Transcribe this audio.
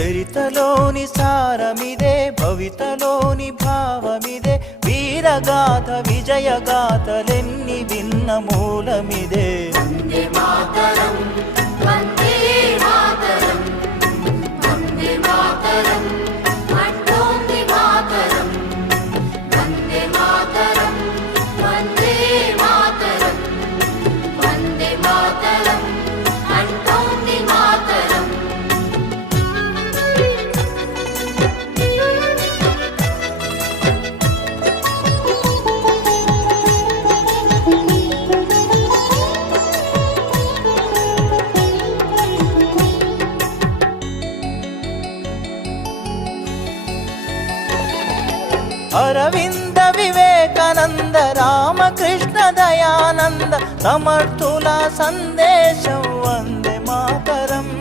చరితలోని సారమిదే, భవితలోని భావమిదే, వీరగాథ విజయగాథలెన్ని విన్న మూలమిదే. వందే మాతరం, వందే మాతరం, వందే మాతరం అంటోంది మాతరం. వందే మాతరం, వందే మాతరం, వందే మాతరం అంటోంది మాతరం. అరవింద వివేకానంద రామకృష్ణ దయానంద సమర్థుల సందేశం వందే మాతరం.